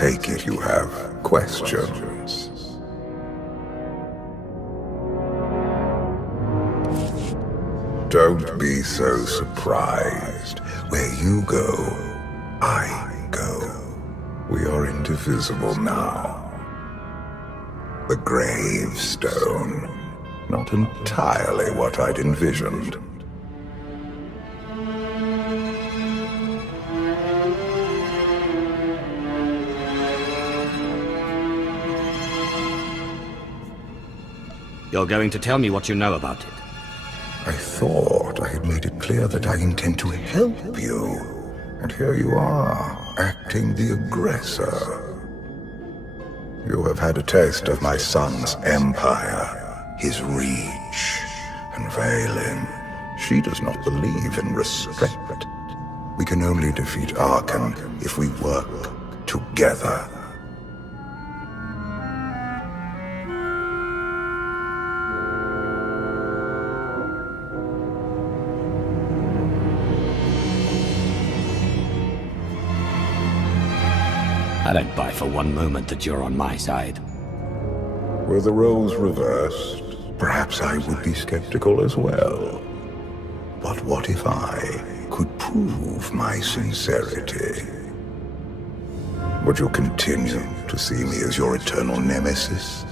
take it you have questions. Don't be so surprised. Where you go, I go. We are indivisible now. The gravestone. Not entirely what I'd envisioned. You're going to tell me what you know about it. I thought I had made it clear that I intend to help you. And here you are, acting the aggressor. You have had a taste of my son's empire, his reach, and Vaylin. She does not believe in restraint. We can only defeat Arkham if we work together. I don't buy for one moment that you're on my side. Were the roles reversed, perhaps I would be skeptical as well. But what if I could prove my sincerity? Would you continue to see me as your eternal nemesis?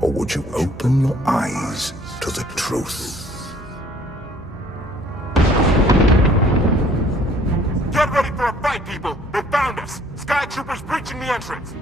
Or would you open your eyes to the truth? Get ready for a fight, people! They found us! Sky Troopers breaching the entrance!